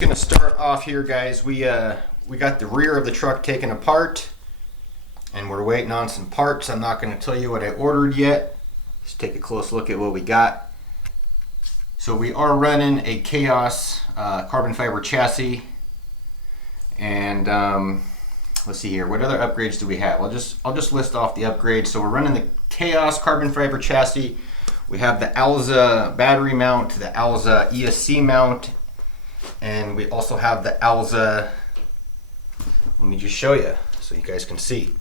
Gonna start off here, guys. We got the rear of the truck taken apart and we're waiting on some parts. I'm not going to tell you what I ordered yet. Let's take a close look at what we got. So we are running a Kaos carbon fiber chassis, and let's see here, what other upgrades do we have? I'll just list off the upgrades. So we're running the Kaos carbon fiber chassis. We have the Alza battery mount, the Alza ESC mount, and we also have the Alza, let me just show you so you guys can see.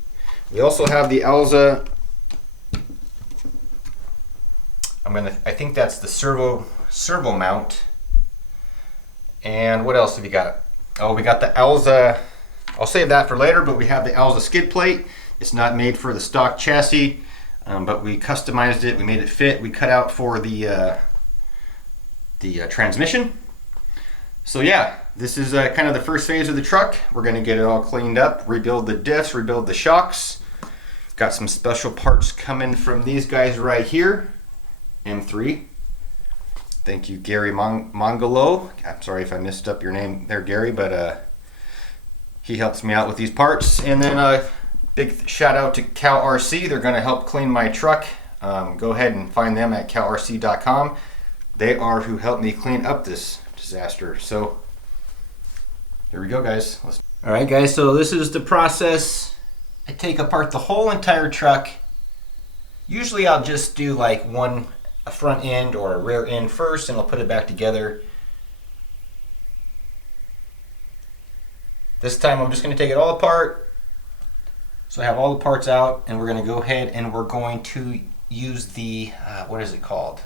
We also have the Alza, I think that's the servo mount. And what else have we got? Oh, we got the Alza, I'll save that for later, but we have the Alza skid plate. It's not made for the stock chassis, but we customized it, we made it fit. We cut out for the transmission. So yeah, this is kind of the first phase of the truck. We're going to get it all cleaned up, rebuild the diffs, rebuild the shocks. Got some special parts coming from these guys right here, M3. Thank you, Gary Mongolo. I'm sorry if I messed up your name there, Gary, but he helps me out with these parts. And then a big shout out to Cal RC. They're going to help clean my truck. Go ahead and find them at calrc.com. They are who helped me clean up this disaster. So here we go, guys. All right, guys, so this is the process. I take apart the whole entire truck. Usually I'll just do like a front end or a rear end first, and I'll put it back together. This time I'm just going to take it all apart. So I have all the parts out, and we're going to go ahead and we're going to use the what is it called?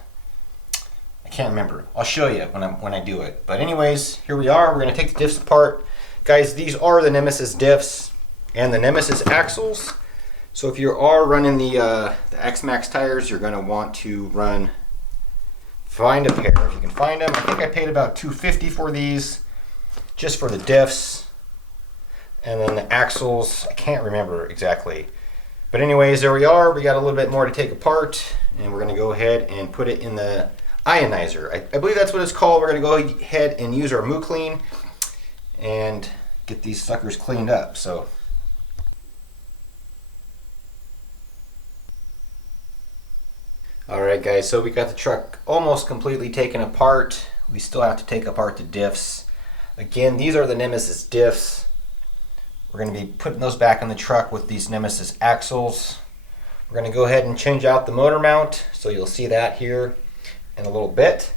I can't remember. I'll show you when I do it. But anyways, here we are. We're going to take the diffs apart. Guys, these are the Nemesis diffs and the Nemesis axles. So if you are running the X-Max tires, you're going to want to find a pair if you can find them. I think I paid about $250 for these, just for the diffs. And then the axles, I can't remember exactly. But anyways, there we are. We got a little bit more to take apart, and we're going to go ahead and put it in the ionizer. I believe that's what it's called. We're going to go ahead and use our Clean and get these suckers cleaned up. So alright, guys, so we got the truck almost completely taken apart. We still have to take apart the diffs. Again, these are the Nemesis diffs. We're going to be putting those back on the truck with these Nemesis axles. We're going to go ahead and change out the motor mount, so you'll see that here in a little bit.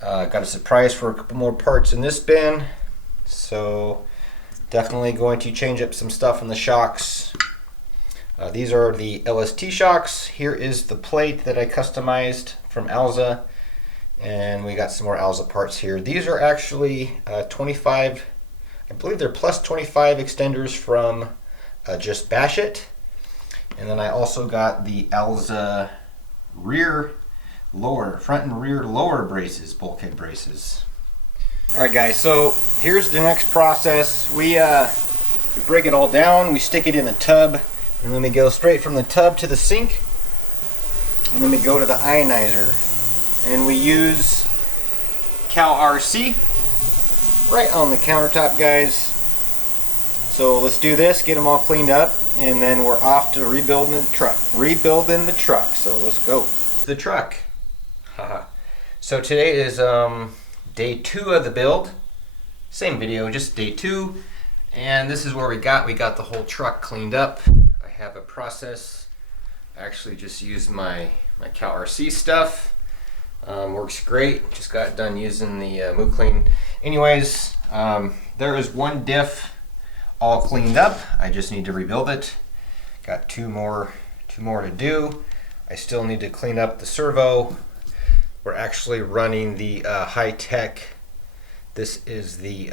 Got a surprise for a couple more parts in this bin, so definitely going to change up some stuff in the shocks. These are the LST shocks. Here is the plate that I customized from Alza, and we got some more Alza parts here. These are actually 25, I believe they're plus 25 extenders from Just Bash It. And then I also got the Alza front and rear lower braces, bulkhead braces. Alright, guys, so here's the next process. We break it all down, we stick it in the tub, and then we go straight from the tub to the sink, and then we go to the ionizer. And we use Cal RC right on the countertop, guys. So let's do this, get them all cleaned up, and then we're off to rebuilding the truck. So let's go. The truck. So today is day 2 of the build. Same video, just day 2. And this is where we got the whole truck cleaned up. I have a process. I actually just used my Cal RC stuff. Works great. Just got done using the Clean. Anyways, there is one diff all cleaned up. I just need to rebuild it. Got two more to do. I still need to clean up the servo. We're actually running the high-tech. This is an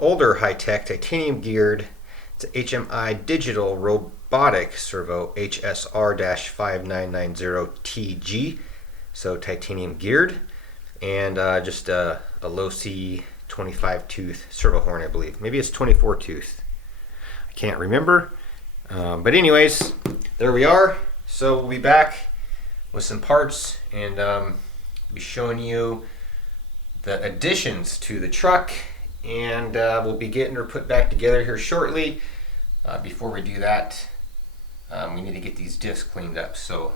older high-tech titanium geared. It's an HMI digital robotic servo, HSR-5990TG. So titanium geared, and just a low C 25 tooth servo horn, I believe. Maybe it's 24 tooth. I can't remember. But anyways, there we are. So we'll be back with some parts, and be showing you the additions to the truck, and we'll be getting her put back together here shortly. Before we do that, we need to get these diffs cleaned up. So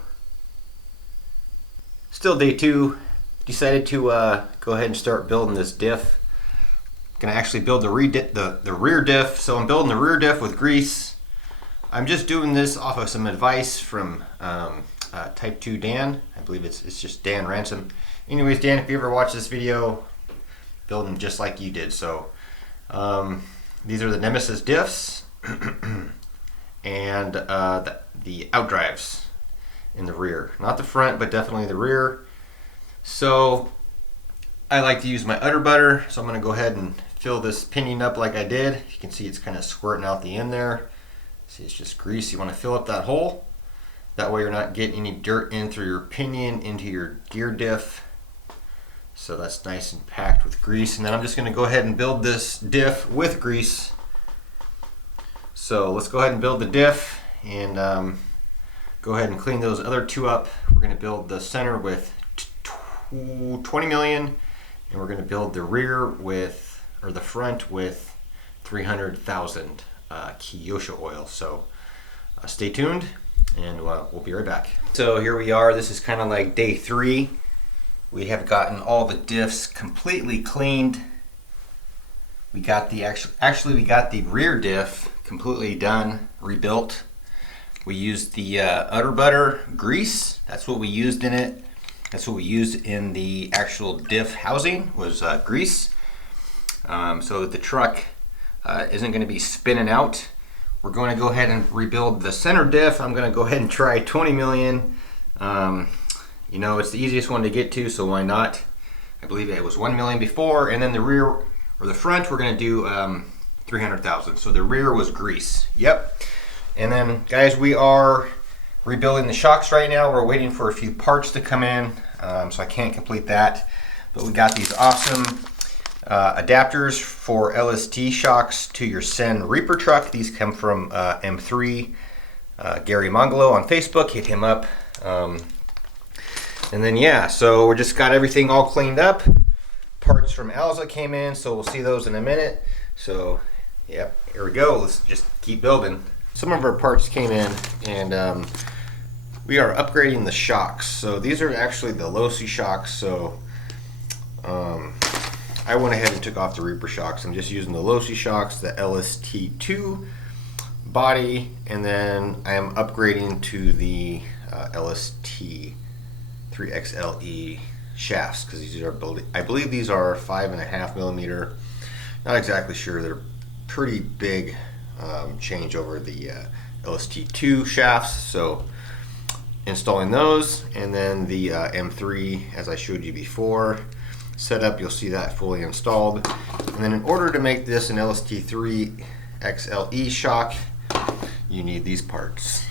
still day 2, decided to go ahead and start building this diff. Gonna actually build the rear diff. So I'm building the rear diff with grease. I'm just doing this off of some advice from Type 2 Dan. I believe it's just Dan Ransom. Anyways, Dan, if you ever watch this video, build them just like you did. So these are the Nemesis diffs and the outdrives in the rear. Not the front, but definitely the rear. So I like to use my udder butter, so I'm going to go ahead and fill this pinion up like I did. You can see it's kind of squirting out the end there. See, it's just grease. You want to fill up that hole. That way you're not getting any dirt in through your pinion into your gear diff. So that's nice and packed with grease. And then I'm just going to go ahead and build this diff with grease. So let's go ahead and build the diff and go ahead and clean those other 2 up. We're going to build the center with 20 million, and we're going to build the rear with, or the front with 300,000 Kyosho oil. So stay tuned, and we'll be right back. So here we are. This is kind of like day 3. We have gotten all the diffs completely cleaned. We got the we got the rear diff completely done, rebuilt. We used the udder butter grease. That's what we used in it. That's what we used in the actual diff housing, was grease. So that the truck isn't going to be spinning out. We're going to go ahead and rebuild the center diff. I'm going to go ahead and try 20 million. You know, it's the easiest one to get to, so why not? I believe it was 1 million before, and then the rear, or the front, we're going to do 300,000. So the rear was grease. Yep. And then, guys, we are rebuilding the shocks right now. We're waiting for a few parts to come in, so I can't complete that. But we got these awesome adapters for LST shocks to your Cen Reeper truck. These come from M3, Gary Mongolo on Facebook. Hit him up. And then, yeah, so we just got everything all cleaned up. Parts from Alza came in, so we'll see those in a minute. So, yep, here we go. Let's just keep building. Some of our parts came in, and we are upgrading the shocks. So these are actually the low-C shocks. So I went ahead and took off the Reaper shocks. I'm just using the low-C shocks, the LST2 body, and then I am upgrading to the LST3XLE shafts, because these are, I believe these are 5.5 millimeter. Not exactly sure. They're pretty big change over the LST2 shafts. So installing those, and then the M3, as I showed you before, setup. You'll see that fully installed. And then in order to make this an LST3XLE shock, you need these parts.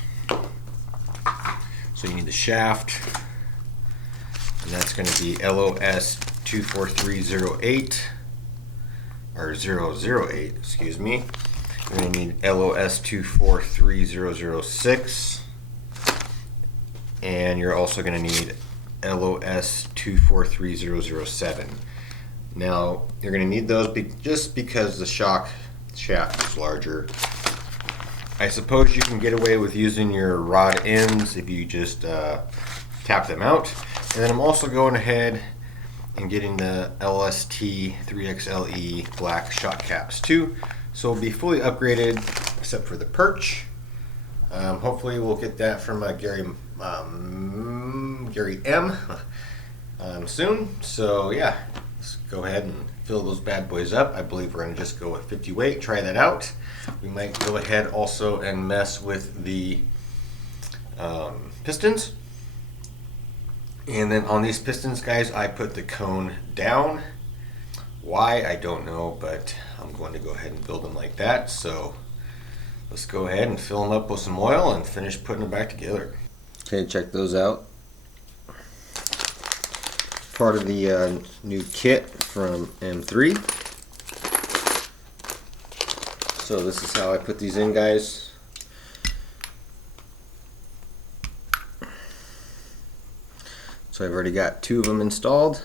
So you need the shaft, and that's going to be LOS 24308 or 008, excuse me. You're going to need LOS 243006, and you're also going to need LOS 243007. Now you're going to need those just because the shock shaft is larger. I suppose you can get away with using your rod ends if you just tap them out. And then I'm also going ahead and getting the LST3XLE black shock caps too. So we'll be fully upgraded except for the perch. Hopefully we'll get that from Gary M soon. So yeah, let's go ahead and fill those bad boys up. I believe we're going to just go with 50 weight, try that out. We might go ahead also and mess with the pistons. And then on these pistons, guys, I put the cone down. Why, I don't know, but I'm going to go ahead and build them like that. So let's go ahead and fill them up with some oil and finish putting them back together. Okay, check those out. Part of the new kit from M3. So this is how I put these in, guys. So I've already got 2 of them installed.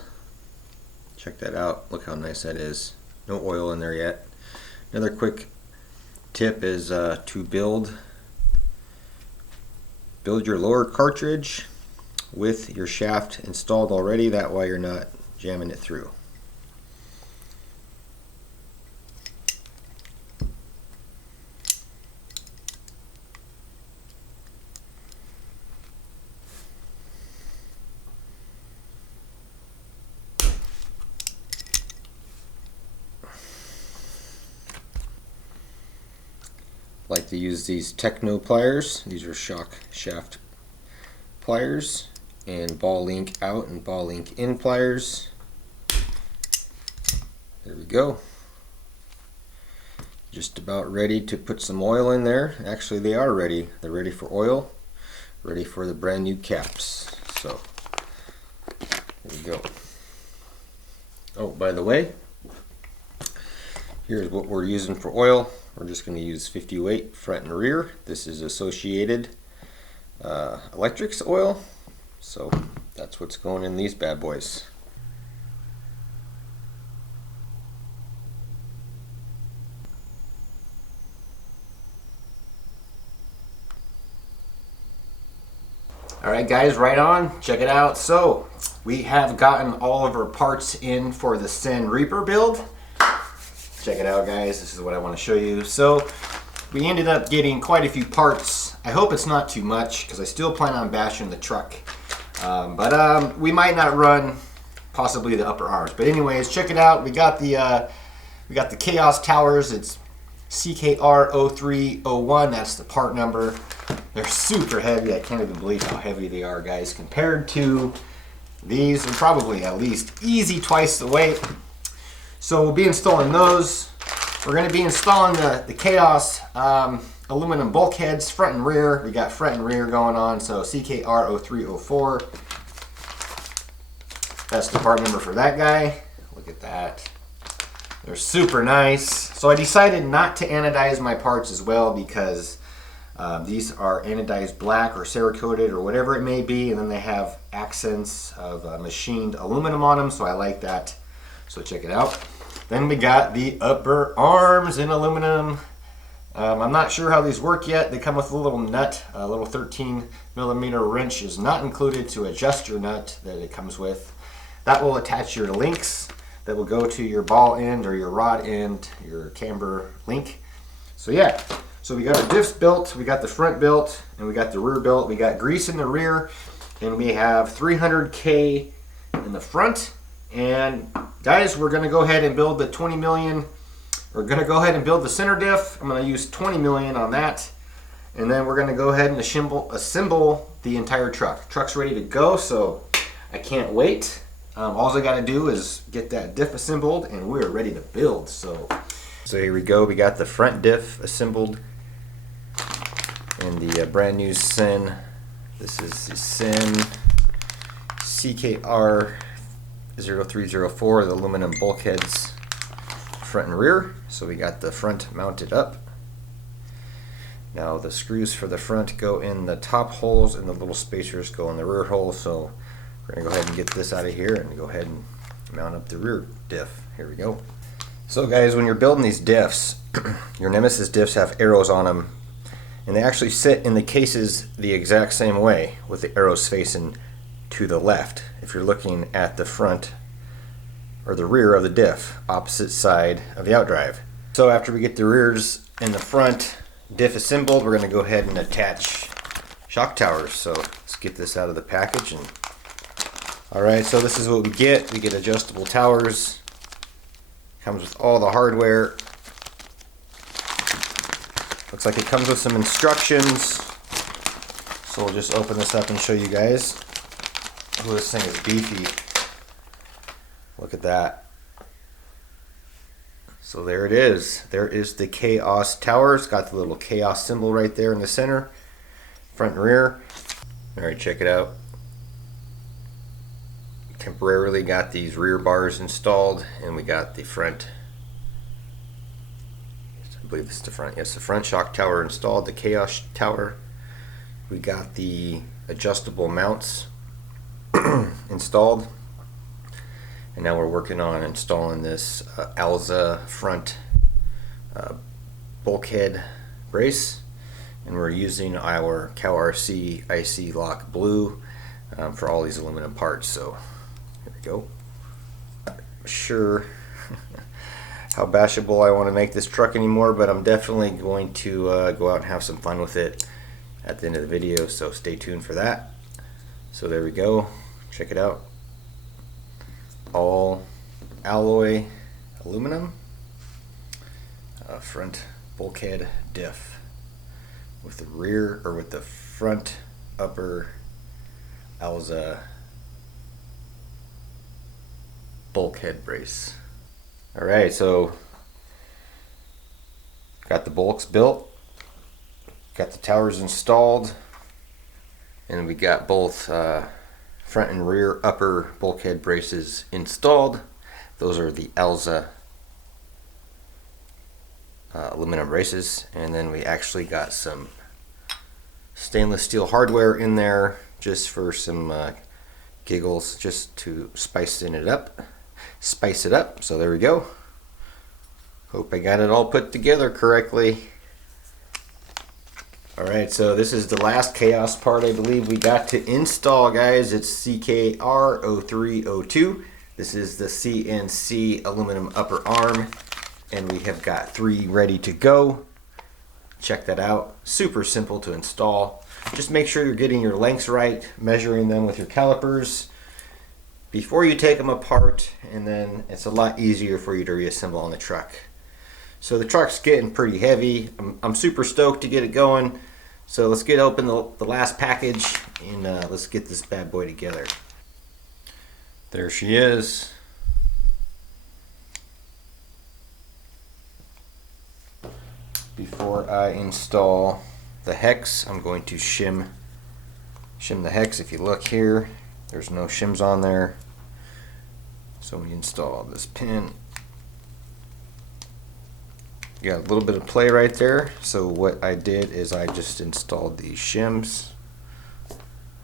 Check that out. Look how nice that is. No oil in there yet. Another quick tip is to build your lower cartridge with your shaft installed already. That way you're not jamming it through. Like to use these Techno pliers. These are shock shaft pliers, and ball link out and ball link in pliers. There we go. Just about ready to put some oil in there. Actually, they are ready. They're ready for oil, ready for the brand new caps. So there we go. Oh, by the way, here's what we're using for oil. We're just going to use 50 weight front and rear. This is Associated Electrics oil. So that's what's going in these bad boys. Alright guys, right on. Check it out. So we have gotten all of our parts in for the Cen Reeper build. Check it out guys, this is what I want to show you. So we ended up getting quite a few parts. I hope it's not too much because I still plan on bashing the truck. But we might not run possibly the upper arms. But anyways, check it out. We got the Kaos towers. It's CKR0301. That's the part number. They're super heavy. I can't even believe how heavy they are, guys. Compared to these, they're probably at least easy twice the weight. So we'll be installing those. We're going to be installing the Kaos aluminum bulkheads, front and rear. We got front and rear going on, so CKR0304. That's the part number for that guy. Look at that. They're super nice. So I decided not to anodize my parts as well because these are anodized black or Cerakoted or whatever it may be, and then they have accents of machined aluminum on them, so I like that. So check it out. Then we got the upper arms in aluminum. I'm not sure how these work yet. They come with a little nut, a little 13mm wrench is not included to adjust your nut that it comes with. That will attach your links that will go to your ball end or your rod end, your camber link. So yeah, so we got our diffs built, we got the front built, and we got the rear built. We got grease in the rear, and we have 300K in the front. And guys, we're going to go ahead and build the 20 million. We're going to go ahead and build the center diff. I'm going to use 20 million on that. And then we're going to go ahead and assemble the entire truck. Truck's ready to go, so I can't wait. All I got to do is get that diff assembled and we're ready to build. So here we go. We got the front diff assembled in the brand new Cen. This is the Cen CKR 0304, the aluminum bulkheads front and rear. So we got the front mounted up. Now the screws for the front go in the top holes and the little spacers go in the rear hole. So we're gonna go ahead and get this out of here and go ahead and mount up the rear diff. Here we go. So guys, when you're building these diffs, your Nemesis diffs have arrows on them, and they actually sit in the cases the exact same way with the arrows facing to the left. If you're looking at the front or the rear of the diff, opposite side of the outdrive. So after we get the rears and the front diff assembled, we're going to go ahead and attach shock towers. So let's get this out of the package. And alright, so this is what we get. We get adjustable towers. Comes with all the hardware. Looks like it comes with some instructions. So we'll just open this up and show you guys. Oh, this thing is beefy. Look at that. So there it is. There is the Kaos tower. It's got the little Kaos symbol right there in the center. Front and rear. Alright, check it out. Temporarily got these rear bars installed, and we got the front, I believe it's the front, yes, the front shock tower installed, the Kaos tower. We got the adjustable mounts installed, And now we're working on installing this Alza front bulkhead brace, and we're using our Kaos Rc IC Lock Blue for all these aluminum parts. So here we go. Not sure how bashable I want to make this truck anymore, but I'm definitely going to go out and have some fun with it at the end of the video, so stay tuned for that. So there we go, check it out. All alloy aluminum front bulkhead diff with the rear, or with the front upper Alza bulkhead brace. Alright, so got the bulks built, got the towers installed, and we got both front and rear upper bulkhead braces installed. Those are the Alza aluminum braces, and then we actually got some stainless steel hardware in there just for some giggles, just to spice it up. So there we go. Hope I got it all put together correctly. Alright, so this is the last Kaos part I believe we got to install, guys. It's CKR0302. This is the CNC aluminum upper arm, and we have got 3 ready to go. Check that out. Super simple to install. Just make sure you're getting your lengths right, measuring them with your calipers before you take them apart, and then it's a lot easier for you to reassemble on the truck. So the truck's getting pretty heavy. I'm super stoked to get it going. So let's get open the last package, and let's get this bad boy together. There she is. Before I install the hex, I'm going to shim the hex. If you look here, there's no shims on there. So we install this pin. You got a little bit of play right there. So what I did is I just installed these shims. Not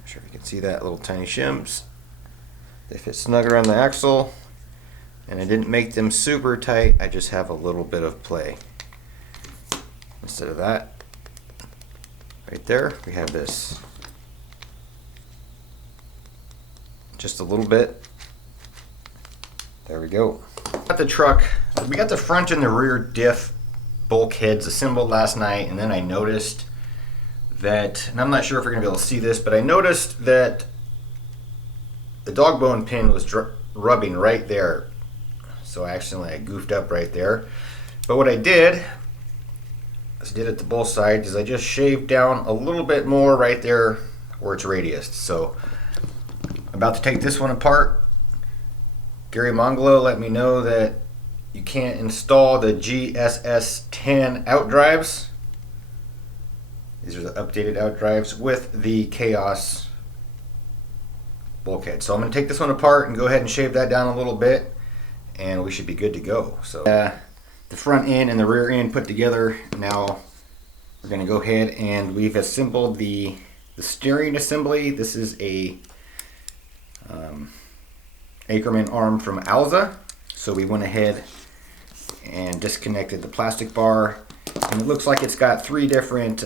sure if you can see that, little tiny shims. They fit snug around the axle, and I didn't make them super tight. I just have a little bit of play. Instead of that, right there, we have this. Just a little bit. There we go. Got the truck. We got the front and the rear diff bulkheads assembled last night, and then I noticed that, and I'm not sure if you're gonna be able to see this, but I noticed that the dog bone pin was rubbing right there. So I goofed up right there. But what I did, as I did it to both sides, is I just shaved down a little bit more right there where it's radiused. So I'm about to take this one apart. Gary Mongolo let me know that you can't install the GSS10 outdrives. These are the updated outdrives with the Kaos bulkhead. So I'm going to take this one apart and go ahead and shave that down a little bit, and we should be good to go. So the front end and the rear end put together. Now we're going to go ahead and we've assembled the steering assembly. This is a Ackerman arm from Alza. So we went ahead and disconnected the plastic bar, and it looks like it's got 3 different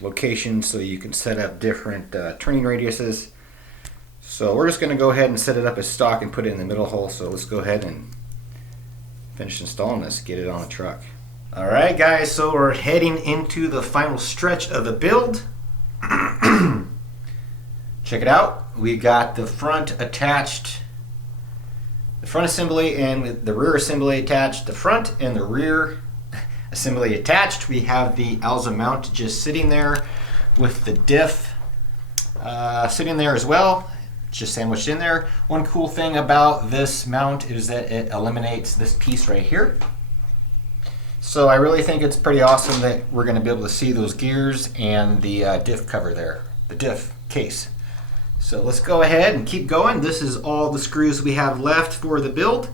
locations, so you can set up different turning radiuses. So we're just going to go ahead and set it up as stock and put it in the middle hole. So let's go ahead and finish installing this, get it on the truck. Alright guys, so we're heading into the final stretch of the build. Check it out. We got the front attached, the front assembly and the rear assembly attached. The front and the rear assembly attached. We have the Alza mount just sitting there with the diff sitting there as well. It's just sandwiched in there. One cool thing about this mount is that it eliminates this piece right here. So I really think it's pretty awesome that we're going to be able to see those gears and the diff cover there, the diff case. So let's go ahead and keep going. This is all the screws we have left for the build.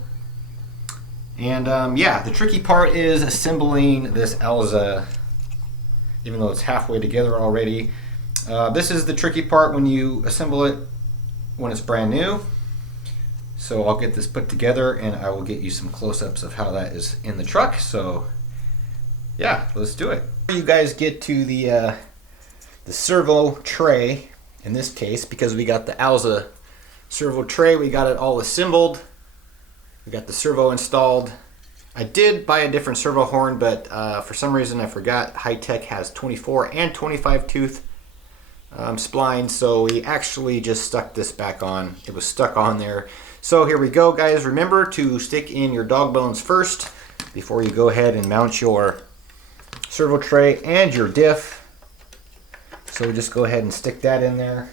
And yeah, the tricky part is assembling this Alza, even though it's halfway together already. This is the tricky part when you assemble it when it's brand new. So I'll get this put together and I will get you some close-ups of how that is in the truck. So yeah, let's do it. You guys get to the servo tray in this case, because we got the Alza servo tray, we got it all assembled. We got the servo installed. I did buy a different servo horn, but for some reason I forgot Hi-Tech has 24 and 25 tooth splines, so we actually just stuck this back on. It was stuck on there. So here we go, guys. Remember to stick in your dog bones first before you go ahead and mount your servo tray and your diff. So we just go ahead and stick that in there.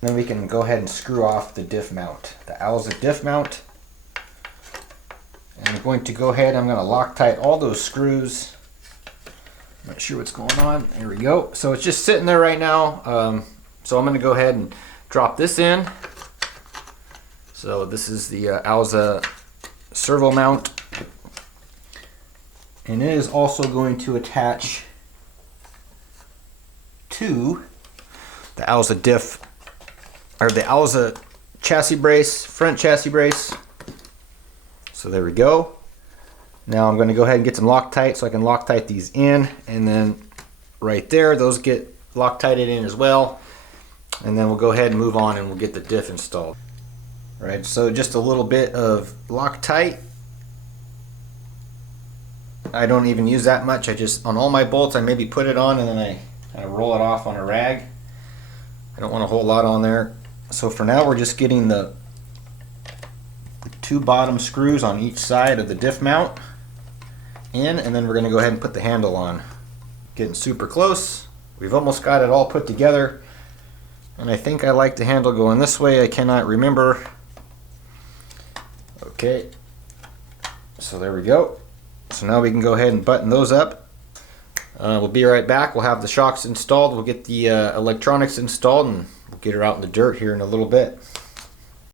Then we can go ahead and screw off the diff mount, the Alza diff mount. And I'm going to go ahead, I'm going to Loctite all those screws. I'm not sure what's going on. There we go. So it's just sitting there right now. So I'm going to go ahead and drop this in. So this is the Alza servo mount. And it is also going to attach to the Alza diff, or the Alza chassis brace, front chassis brace. So there we go. Now I'm going to go ahead and get some Loctite so I can Loctite these in, and then right there, those get Loctited in as well. And then we'll go ahead and move on and we'll get the diff installed. All right, so just a little bit of Loctite. I don't even use that much. I just, on all my bolts, I maybe put it on and then I kind of roll it off on a rag. I don't want a whole lot on there. So for now, we're just getting the two bottom screws on each side of the diff mount in, and then we're going to go ahead and put the handle on. Getting super close. We've almost got it all put together, and I think I like the handle going this way. I cannot remember. Okay, so there we go. So now we can go ahead and button those up. We'll be right back. We'll have the shocks installed. We'll get the electronics installed, and we'll get her out in the dirt here in a little bit.